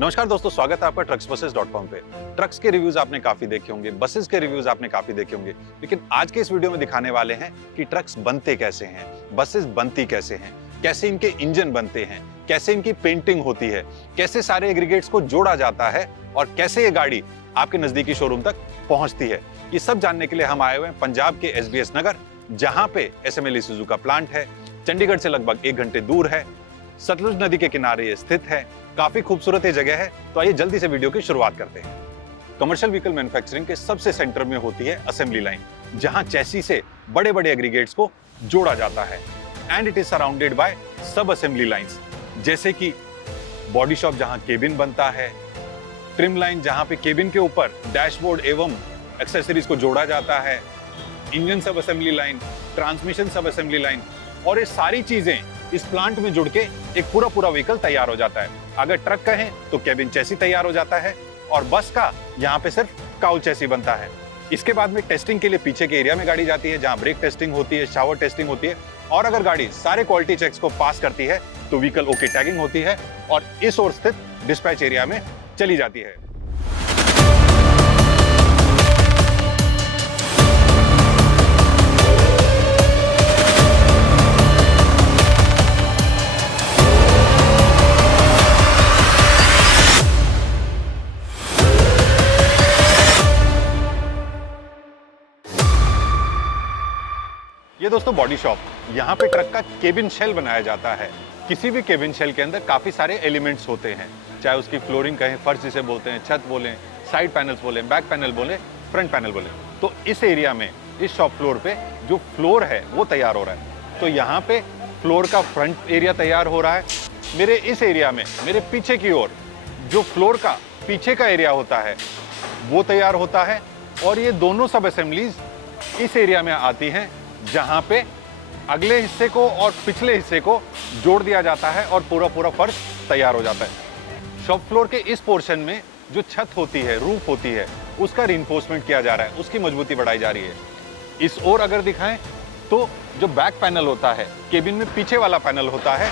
नमस्कार दोस्तों, स्वागत है आपका trucksbuses.com पे। ट्रक्स के रिव्यूज आपने काफी देखे होंगे, बसेस के रिव्यूज आपने काफी देखे होंगे, लेकिन आज के इस वीडियो में दिखाने वाले हैं कि ट्रक्स बनते कैसे हैं, बसेस बनती कैसे हैं, कैसे इनके इंजन बनते हैं, कैसे इनकी पेंटिंग होती है, कैसे सारे एग्रीगेट्स को जोड़ा जाता है और कैसे ये गाड़ी आपके नजदीकी शोरूम तक पहुंचती है। ये सब जानने के लिए हम आए हुए हैं पंजाब के SBS नगर, जहां पे SML ईसुजू का प्लांट है। चंडीगढ़ से लगभग 1 घंटे दूर है, सतलुज नदी के किनारे ये स्थित है। काफी खूबसूरत ये जगह है। तो आइए जल्दी से वीडियो की शुरुआत करते हैं। कमर्शियल व्हीकल मैन्युफैक्चरिंग के सबसे सेंटर में होती है असेंबली लाइन, जहां चैसी से बड़े बड़े एग्रीगेट्स को जोड़ा जाता है and it is surrounded by सब असेंबली लाइंस, जैसे कि बॉडी शॉप जहां केबिन बनता है, ट्रिम लाइन जहां पे केबिन के ऊपर डैशबोर्ड एवं एक्सेसरीज को जोड़ा जाता है, इंजन सब असेंबली लाइन, ट्रांसमिशन सब असेंबली लाइन, और ये सारी चीजें इस प्लांट में जुड़ के एक पूरा व्हीकल तैयार हो जाता है। अगर ट्रक कहें तो केबिन चैसी तैयार हो जाता है और बस का यहाँ पे सिर्फ काउल चैसी बनता है। इसके बाद में टेस्टिंग के लिए पीछे के एरिया में गाड़ी जाती है, जहाँ ब्रेक टेस्टिंग होती है, शावर टेस्टिंग होती है, और अगर गाड़ी सारे क्वालिटी चेक्स को पास करती है तो व्हीकल ओके टैगिंग होती है और इस ओर स्थित डिस्पैच एरिया में चली जाती है। ये दोस्तों बॉडी शॉप, यहाँ पे ट्रक का केबिन शेल बनाया जाता है। किसी भी केबिन शेल के अंदर काफी सारे एलिमेंट्स होते हैं, चाहे उसकी फ्लोरिंग कहें, फर्श जिसे बोलते हैं, छत बोलें, साइड पैनल्स बोलें, बैक पैनल बोलें, फ्रंट पैनल बोलें। तो इस एरिया में, इस शॉप फ्लोर पे जो फ्लोर है वो तैयार हो रहा है। तो यहाँ पे फ्लोर का फ्रंट एरिया तैयार हो रहा है। मेरे इस एरिया में, मेरे पीछे की ओर जो फ्लोर का पीछे का एरिया होता है वो तैयार होता है, और ये दोनों सब असेंबलीज इस एरिया में आती हैं, जहां पे अगले हिस्से को और पिछले हिस्से को जोड़ दिया जाता है और पूरा फर्श तैयार हो जाता है। शॉप फ्लोर के इस पोर्शन में जो छत होती है, रूफ होती है, उसका रीइंफोर्समेंट किया जा रहा है, उसकी मजबूती बढ़ाई जा रही है। इस ओर अगर दिखाएं तो जो बैक पैनल होता है, केबिन में पीछे वाला पैनल होता है,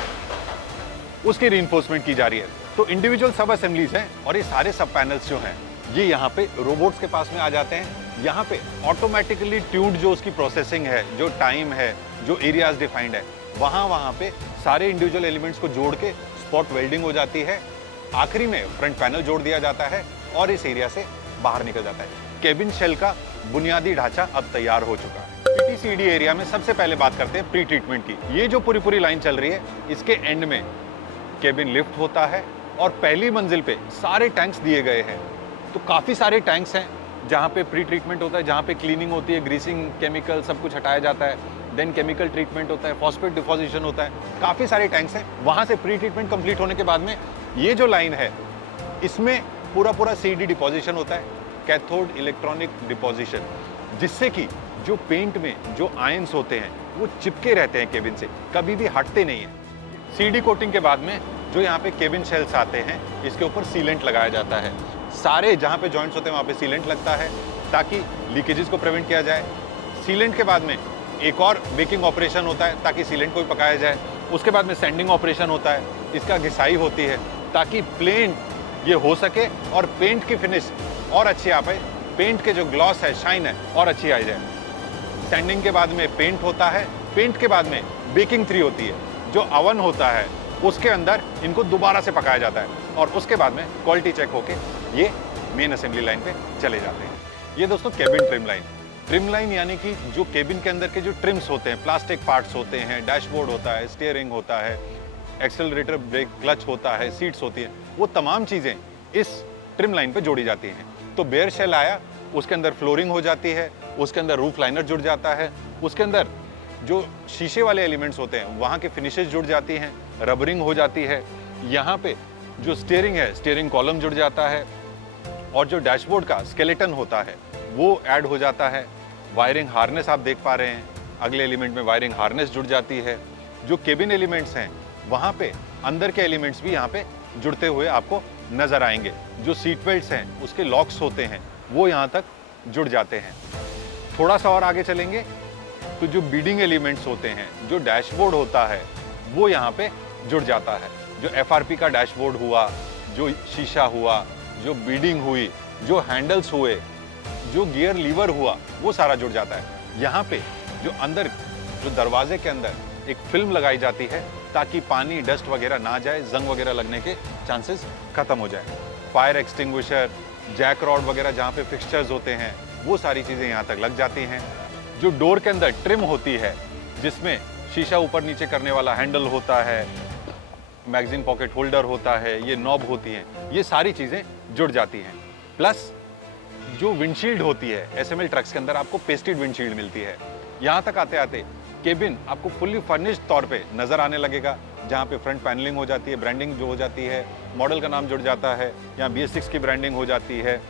उसकी रीइंफोर्समेंट की जा रही है। तो इंडिविजुअल सब असेंबलीज हैं और ये सारे सब पैनल्स जो हैं ये यहाँ पे रोबोट्स के पास में आ जाते हैं। यहाँ पे ऑटोमेटिकली ट्यून्ड जो उसकी प्रोसेसिंग है, जो टाइम है, जो एरियाज डिफाइंड है, वहाँ पे सारे इंडिविजुअल एलिमेंट्स को जोड़ के स्पॉट वेल्डिंग हो जाती है। आखिरी में फ्रंट पैनल जोड़ दिया जाता है और इस एरिया से बाहर निकल जाता है। केबिन शेल का बुनियादी ढांचा अब तैयार हो चुका है। PTCD एरिया में सबसे पहले बात करते हैं प्री ट्रीटमेंट की। ये जो पूरी लाइन चल रही है, इसके एंड में केबिन लिफ्ट होता है और पहली मंजिल पे सारे टैंक्स दिए गए हैं। तो काफ़ी सारे टैंक्स हैं जहाँ पे प्री ट्रीटमेंट होता है, जहाँ पे क्लीनिंग होती है, ग्रीसिंग, केमिकल सब कुछ हटाया जाता है, देन केमिकल ट्रीटमेंट होता है, फॉस्फेट डिपोजिशन होता है। काफ़ी सारे टैंक्स हैं। वहाँ से प्री ट्रीटमेंट कंप्लीट होने के बाद में ये जो लाइन है, इसमें पूरा CD डिपोजिशन होता है, कैथोड इलेक्ट्रॉनिक डिपोजिशन, जिससे कि जो पेंट में जो आयंस होते हैं वो चिपके रहते हैं केबिन से, कभी भी हटते नहीं हैं। CD कोटिंग के बाद में जो यहाँ पे केबिन शेल्स आते हैं, इसके ऊपर सीलेंट लगाया जाता है। सारे जहाँ पे जॉइंट्स होते हैं वहाँ पे सीलेंट लगता है ताकि लीकेजेस को प्रिवेंट किया जाए। सीलेंट के बाद में एक और बेकिंग ऑपरेशन होता है ताकि सीलेंट को भी पकाया जाए। उसके बाद में सैंडिंग ऑपरेशन होता है, इसका घिसाई होती है ताकि पेंट ये हो सके और पेंट की फिनिश और अच्छी आ पाए, पेंट के जो ग्लॉस है, शाइन है, और अच्छी आ जाए। सैंडिंग के बाद में पेंट होता है। पेंट के बाद में बेकिंग 3 होती है, जो अवन होता है उसके अंदर इनको दोबारा से पकाया जाता है और उसके बाद में क्वालिटी चेक होके ये मेन असेंबली लाइन पे चले जाते हैं। ये दोस्तों cabin trim line. Trim line यानी कि जो केबिन के अंदर के जो ट्रिम्स होते हैं, प्लास्टिक पार्ट्स होते हैं, डैशबोर्ड होता है, स्टीयरिंग होता है, एक्सेलरेटर, ब्रेक, क्लच होता है, सीट्स होती हैं, वो तमाम चीज़ें इस ट्रिम लाइन पे जोड़ी जाती हैं। तो बेयर शेल आया, उसके अंदर फ्लोरिंग हो जाती है, उसके अंदर रूफ लाइनर जुड़ जाता है, उसके अंदर जो शीशे वाले एलिमेंट्स होते हैं वहाँ के फिनिशेस जुड़ जाती हैं, रबरिंग हो जाती है। यहाँ पे जो स्टीयरिंग है, स्टीयरिंग कॉलम जुड़ जाता है, और जो डैशबोर्ड का स्केलेटन होता है वो ऐड हो जाता है। वायरिंग हार्नेस आप देख पा रहे हैं, अगले एलिमेंट में वायरिंग हार्नेस जुड़ जाती है। जो केबिन एलिमेंट्स हैं वहाँ पे अंदर के एलिमेंट्स भी यहाँ पे जुड़ते हुए आपको नजर आएंगे। जो सीट बेल्ट्स हैं उसके लॉक्स होते हैं वो यहाँ तक जुड़ जाते हैं। थोड़ा सा और आगे चलेंगे तो जो बीडिंग एलिमेंट्स होते हैं, जो डैशबोर्ड होता है वो यहाँ पे जुड़ जाता है। जो FRP का डैशबोर्ड हुआ, जो शीशा हुआ, जो बीडिंग हुई, जो हैंडल्स हुए, जो गियर लीवर हुआ, वो सारा जुड़ जाता है। यहाँ पे जो अंदर, जो दरवाजे के अंदर एक फिल्म लगाई जाती है ताकि पानी, डस्ट वगैरह ना जाए, जंग वगैरह लगने के चांसेस खत्म हो जाए। फायर एक्सटिंग्विशर, जैक रॉड वगैरह जहाँ पे फिक्सचर्स होते हैं, वो सारी चीज़ें यहाँ तक लग जाती हैं। जो डोर के अंदर ट्रिम होती है, जिसमें शीशा ऊपर नीचे करने वाला हैंडल होता है, मैगजीन पॉकेट होल्डर होता है, ये नॉब होती हैं, ये सारी चीज़ें जुड़ जाती हैं। प्लस जो विंडशील्ड होती है, एसएमएल ट्रक्स के अंदर आपको पेस्टेड विंडशील्ड मिलती है। यहाँ तक आते आते केबिन आपको फुल्ली फर्निश्ड तौर पे नज़र आने लगेगा, जहाँ पे फ्रंट पैनलिंग हो जाती है, ब्रांडिंग जो हो जाती है, मॉडल का नाम जुड़ जाता है, यहाँ BS6 की ब्रांडिंग हो जाती है।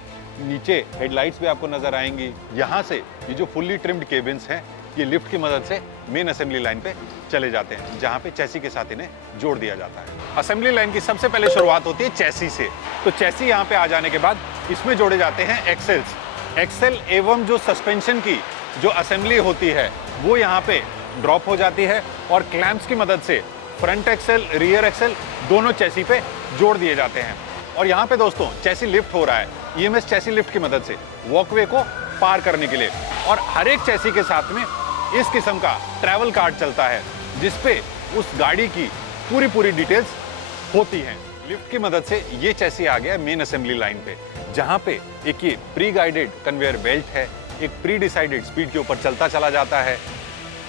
नीचे हेडलाइट्स भी आपको नजर आएंगी। यहाँ से ये जो फुल्ली ट्रिम्ड केबिन्स हैं, ये लिफ्ट की मदद से मेन असेंबली लाइन पे चले जाते हैं, जहाँ पे चैसी के साथ इन्हें जोड़ दिया जाता है। असेंबली लाइन की सबसे पहले शुरुआत होती है चैसी से। तो चैसी यहाँ पे आ जाने के बाद इसमें जोड़े जाते हैं एक्सेल्स। एक्सेल एवं जो सस्पेंशन की जो असेंबली होती है, वो यहाँ पे ड्रॉप हो जाती है और क्लैंप्स की मदद से फ्रंट एक्सेल, रियर एक्सेल दोनों चैसी पे जोड़ दिए जाते हैं। और यहाँ पे दोस्तों चैसी लिफ्ट हो रहा है EMS चैसी लिफ्ट की मदद से वॉकवे को पार करने के लिए। और हर एक चैसी के साथ में इस किस्म का ट्रैवल कार्ड चलता है, जिसपे उस गाड़ी की पूरी डिटेल्स होती हैं। लिफ्ट की मदद से ये चैसी आ गया मेन असेंबली लाइन पे, जहाँ पे एक ये प्री गाइडेड कन्वेयर बेल्ट है, एक प्री डिसाइडेड स्पीड के ऊपर चलता चला जाता है।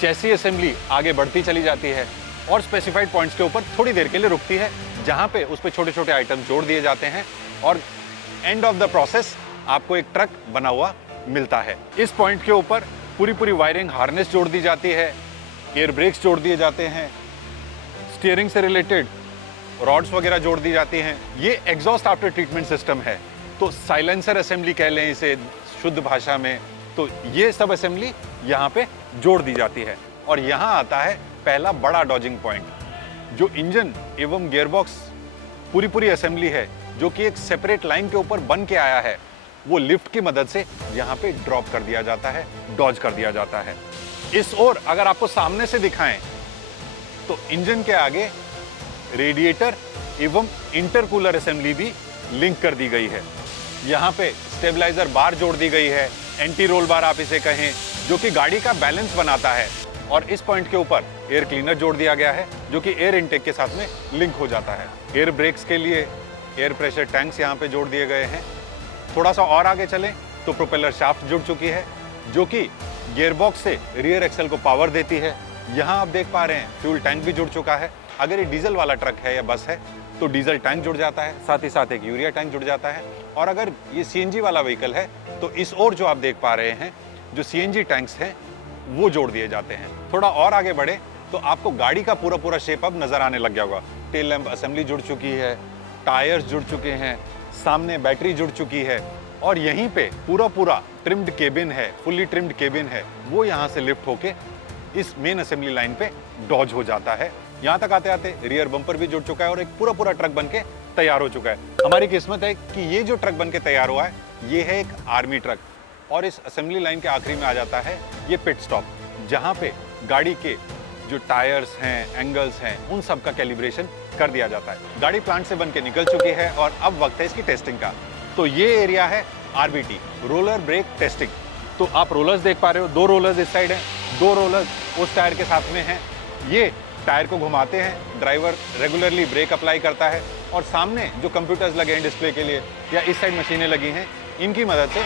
चैसी असेंबली आगे बढ़ती चली जाती है और स्पेसिफाइड पॉइंट्स के ऊपर थोड़ी देर के लिए रुकती है, जहाँ पे उस पर छोटे छोटे आइटम जोड़ दिए जाते हैं और एंड ऑफ द प्रोसेस आपको एक ट्रक बना हुआ मिलता है। इस पॉइंट के ऊपर पूरी वायरिंग हार्नेस जोड़ दी जाती है, एयर ब्रेक्स जोड़ दिए जाते हैं, स्टीयरिंग से रिलेटेड रॉड्स वगैरह जोड़ दी जाती हैं। ये एग्जॉस्ट आफ्टर ट्रीटमेंट सिस्टम है, तो साइलेंसर असेंबली कह लें इसे शुद्ध भाषा में। तो ये सब असेंबली यहाँ पे जोड़ दी जाती है। और यहाँ आता है पहला बड़ा डॉजिंग पॉइंट, जो इंजन एवं गियरबॉक्स पूरी असेंबली है, जो कि एक सेपरेट लाइन के ऊपर बन के आया है, वो लिफ्ट की मदद से यहाँ पे ड्रॉप कर दिया जाता है, डॉज कर दिया जाता है। इस ओर अगर आपको सामने से दिखाएं तो इंजन के आगे रेडिएटर एवं इंटरकूलर असेंबली भी लिंक कर दी गई है। यहाँ पे स्टेबलाइजर बार जोड़ दी गई है, एंटी रोल बार आप इसे कहें, जो कि गाड़ी का बैलेंस बनाता है। और इस पॉइंट के ऊपर एयर क्लीनर जोड़ दिया गया है, जो कि एयर इनटेक के साथ में लिंक हो जाता है। एयर ब्रेक्स के लिए एयर प्रेशर टैंक्स यहाँ पे जोड़ दिए गए हैं। थोड़ा सा और आगे चलें तो प्रोपेलर शाफ्ट जुड़ चुकी है, जो कि गियरबॉक्स से रियर एक्सेल को पावर देती है। यहाँ आप देख पा रहे हैं फ्यूल टैंक भी जुड़ चुका है। अगर ये डीजल वाला ट्रक है या बस है तो डीजल टैंक जुड़ जाता है, साथ ही साथ एक यूरिया टैंक जुड़ जाता है। और अगर ये CNG वाला व्हीकल है तो इस ओर जो आप देख पा रहे हैं जो CNG टैंक्स हैं वो जोड़ दिए जाते हैं। थोड़ा और आगे बढ़े तो आपको गाड़ी का पूरा शेप अब नजर आने लग गया होगा। टेल लैंप असेंबली जुड़ चुकी है, टायर्स जुड़ चुके हैं, सामने बैटरी जुड़ चुकी है और यहीं पे पूरा ट्रिम्ड केबिन है, फुल्ली ट्रिम्ड केबिन है, वो यहाँ से लिफ्ट होके इस मेन असेंबली लाइन पे डॉज हो जाता है। यहाँ तक आते आते रियर बम्पर भी जुड़ चुका है और एक पूरा ट्रक बन के तैयार हो चुका है। हमारी किस्मत है कि ये जो ट्रक बन के तैयार हुआ है ये है एक आर्मी ट्रक। और इस असेंबली लाइन के आखिरी में आ जाता है ये पिट स्टॉप, जहाँ पे गाड़ी के जो टायर्स हैं, एंगल्स हैं, उन सब का कैलिब्रेशन कर दिया जाता है। गाड़ी प्लांट से बन के निकल चुकी है और अब वक्त है इसकी टेस्टिंग का। तो ये एरिया है RBT, रोलर ब्रेक टेस्टिंग। तो आप रोलर्स देख पा रहे हो, 2 रोलर्स इस साइड हैं, 2 रोलर्स उस टायर के साथ में हैं। ये टायर को घुमाते हैं, ड्राइवर रेगुलरली ब्रेक अप्लाई करता है और सामने जो कंप्यूटर्स लगे हैं डिस्प्ले के लिए या इस साइड मशीनें लगी हैं, इनकी मदद से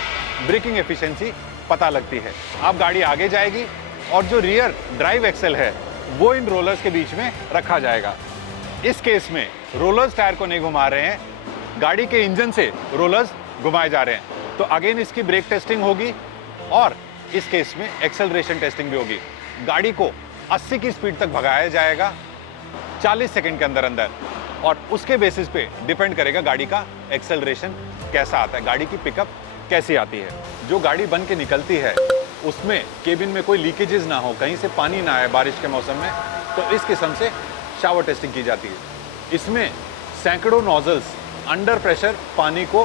ब्रेकिंग एफिशिएंसी पता लगती है। अब गाड़ी आगे जाएगी और जो रियर ड्राइव एक्सेल है वो इन रोलर्स के बीच में रखा जाएगा। इस केस में रोलर्स टायर को नहीं घुमा रहे हैं, गाड़ी के इंजन से रोलर्स घुमाए जा रहे हैं। तो अगेन इसकी ब्रेक टेस्टिंग होगी और इस केस में एक्सेलरेशन टेस्टिंग भी होगी। गाड़ी को 80 की स्पीड तक भगाया जाएगा 40 सेकंड के अंदर और उसके बेसिस पे डिपेंड करेगा गाड़ी का एक्सेलरेशन कैसा आता है, गाड़ी की पिकअप कैसी आती है। जो गाड़ी बन के निकलती है उसमें केबिन में कोई लीकेजेस ना हो, कहीं से पानी ना आए बारिश के मौसम में, तो इस किस्म से शावर टेस्टिंग की जाती है। इसमें सैकड़ों नोजल्स अंडर प्रेशर पानी को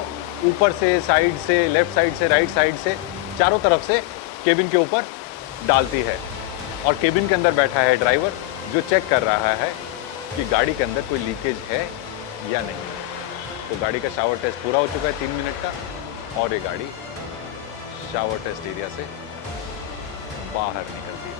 ऊपर से, साइड से, लेफ्ट साइड से, राइट साइड से, चारों तरफ से केबिन के ऊपर डालती है। और केबिन के अंदर बैठा है ड्राइवर जो चेक कर रहा है कि गाड़ी के अंदर कोई लीकेज है या नहीं। तो गाड़ी का शावर टेस्ट पूरा हो चुका है 3 मिनट का, और ये गाड़ी शावर टेस्ट एरिया से बाहर निकलती है।